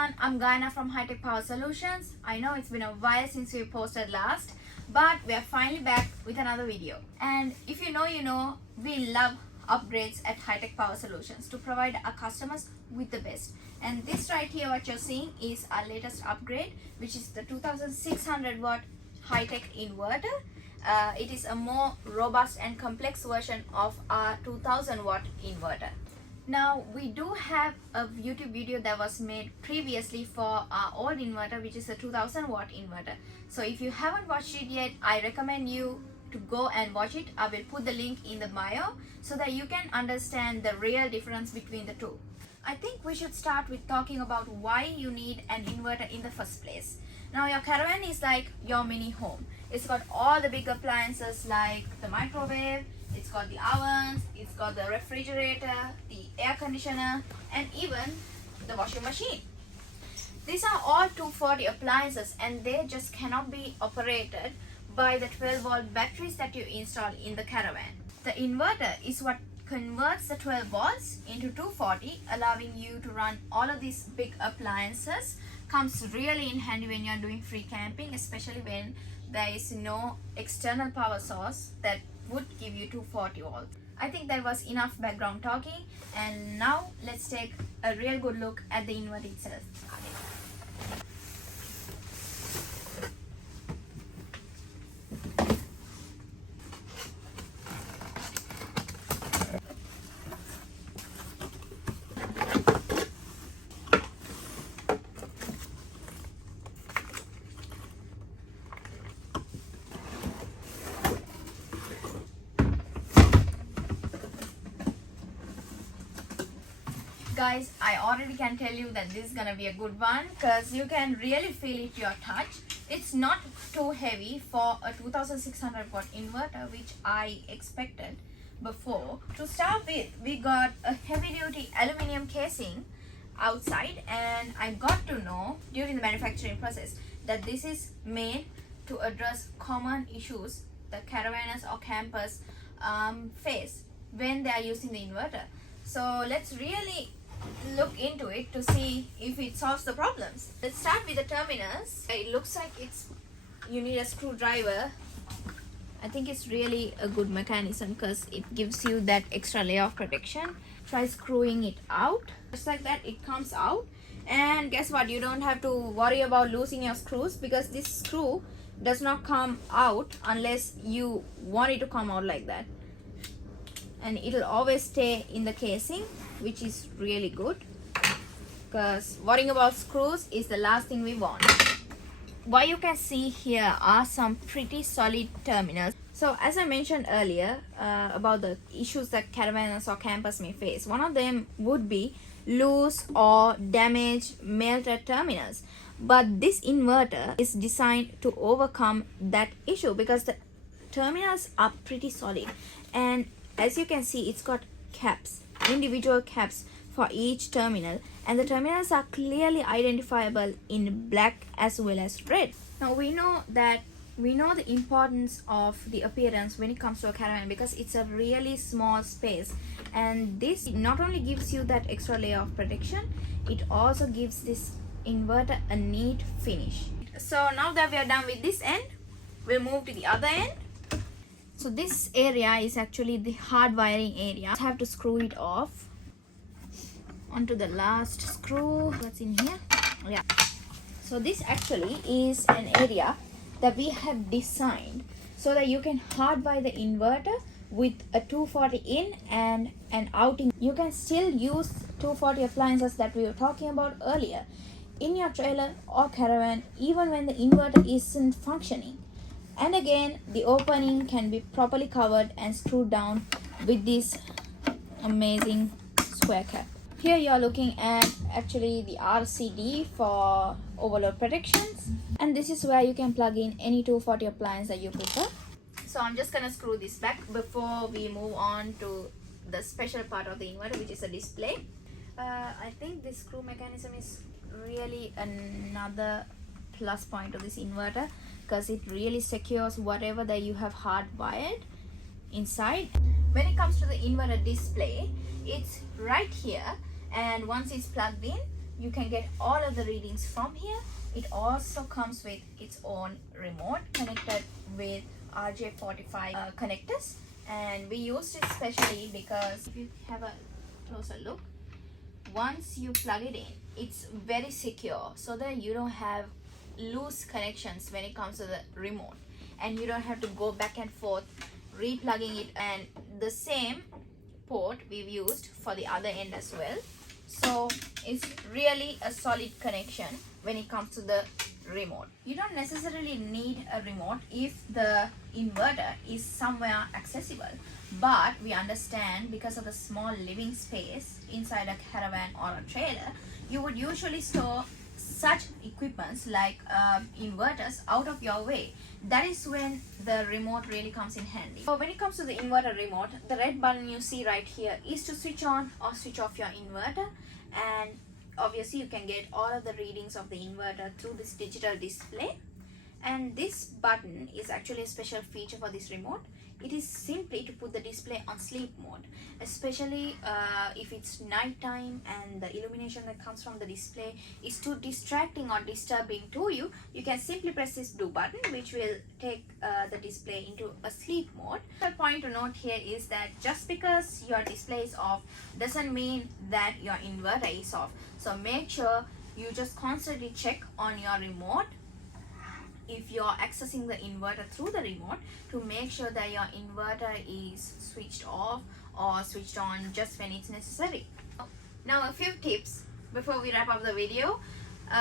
everyone, I'm Gaina from HiTech Power Solutions. I know it's been a while since we posted last, but we are finally back with another video. And if you know, we love upgrades at HiTech Power Solutions to provide our customers with the best. And this right here, what you're seeing is our latest upgrade, which is the 2600 watt HiTech inverter. It is a more robust and complex version of our 2000 watt inverter. Now we do have a YouTube video that was made previously for our old inverter, which is a 2000 watt inverter. So if you haven't watched it yet, I recommend you to go and watch it. I will put the link in the bio so that you can understand the real difference between the two. I think we should start with talking about why you need an inverter in the first place. Now your caravan is like your mini home. It's got all the big appliances like the microwave, it's got the ovens, it's got the refrigerator, the air conditioner, and even the washing machine. These are all 240 appliances and they just cannot be operated by the 12-volt batteries that you install in the caravan. The inverter is what converts the 12 volts into 240, allowing you to run all of these big appliances. Comes really in handy when you're doing free camping, especially when there is no external power source that would give you 240 volts. I think that was enough background talking, and now let's take a real good look at the inverter itself. Guys, I already can tell you that this is gonna be a good one because you can really feel it to your touch. It's not too heavy for a 2600 watt inverter, which I expected before. To start with, we got a heavy duty aluminium casing outside, and I got to know during the manufacturing process that this is made to address common issues that caravanners or campers face when they are using the inverter. So let's really look into it to see if it solves the problems. Let's start with the terminals. It looks like you need a screwdriver. I think it's really a good mechanism because it gives you that extra layer of protection. Try screwing it out. Just like that, it comes out. And guess what? You don't have to worry about losing your screws because this screw does not come out unless you want it to come out like that. And it'll always stay in the casing, which is really good because worrying about screws is the last thing we want. What you can see here are some pretty solid terminals. So as I mentioned earlier about the issues that caravanners or campers may face, one of them would be loose or damaged melted terminals. But this inverter is designed to overcome that issue because the terminals are pretty solid, and as you can see, it's got caps, individual caps for each terminal, and the terminals are clearly identifiable in black as well as red. Now we know the importance of the appearance when it comes to a caravan because it's a really small space, and this not only gives you that extra layer of protection, it also gives this inverter a neat finish. So now that we are done with this end, we'll move to the other end. So this area is actually the hard wiring area. I have to screw it off onto the last screw. What's in here? Yeah. So this actually is an area that we have designed so that you can hardwire the inverter with a 240 in and an outing. You can still use 240 appliances that we were talking about earlier in your trailer or caravan even when the inverter isn't functioning. And again, the opening can be properly covered and screwed down with this amazing square cap. Here you are looking at actually the RCD for overload protections, and this is where you can plug in any 240 appliance that you prefer. So I'm just gonna screw this back before we move on to the special part of the inverter, which is a display. I think this screw mechanism is really another plus point of this inverter because it really secures whatever that you have hardwired inside. When it comes to the inverter display, it's right here, and once it's plugged in, you can get all of the readings from here. It also comes with its own remote connected with RJ45 connectors, and we used it specially because if you have a closer look, once you plug it in, it's very secure so that you don't have loose connections when it comes to the remote, and you don't have to go back and forth replugging it. And the same port we've used for the other end as well, so it's really a solid connection when it comes to the remote. You don't necessarily need a remote if the inverter is somewhere accessible, but we understand because of the small living space inside a caravan or a trailer, you would usually store such equipments like inverters out of your way. That is when the remote really comes in handy. So when it comes to the inverter remote, the red button you see right here is to switch on or switch off your inverter, and obviously you can get all of the readings of the inverter through this digital display. And this button is actually a special feature for this remote. It is simply to put the display on sleep mode, especially if it's night time and the illumination that comes from the display is too distracting or disturbing to you. You can simply press this blue button, which will take the display into a sleep mode. The point to note here is that just because your display is off doesn't mean that your inverter is off. So make sure you just constantly check on your remote if you're accessing the inverter through the remote, to make sure that your inverter is switched off or switched on just when it's necessary. Now a few tips before we wrap up the video.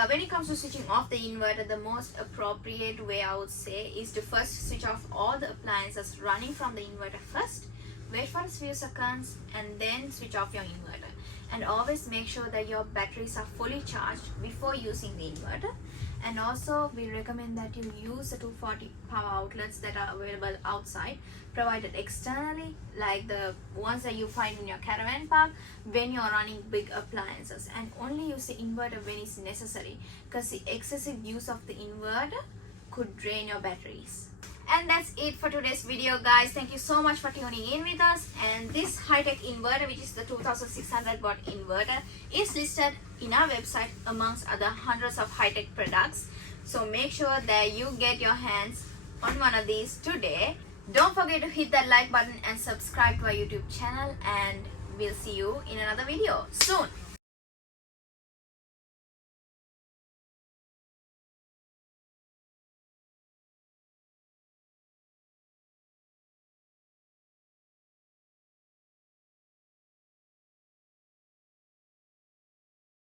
When it comes to switching off the inverter, the most appropriate way I would say is to first switch off all the appliances running from the inverter first, wait for a few seconds, and then switch off your inverter. And always make sure that your batteries are fully charged before using the inverter. And also we recommend that you use the 240 power outlets that are available outside, provided externally, like the ones that you find in your caravan park, when you're running big appliances, and only use the inverter when it's necessary, because the excessive use of the inverter could drain your batteries. And that's it for today's video, guys. Thank you so much for tuning in with us. And this HiTech inverter, which is the 2600 watt inverter, is listed in our website amongst other hundreds of HiTech products. So make sure that you get your hands on one of these today. Don't forget to hit that like button and subscribe to our YouTube channel, and we'll see you in another video soon.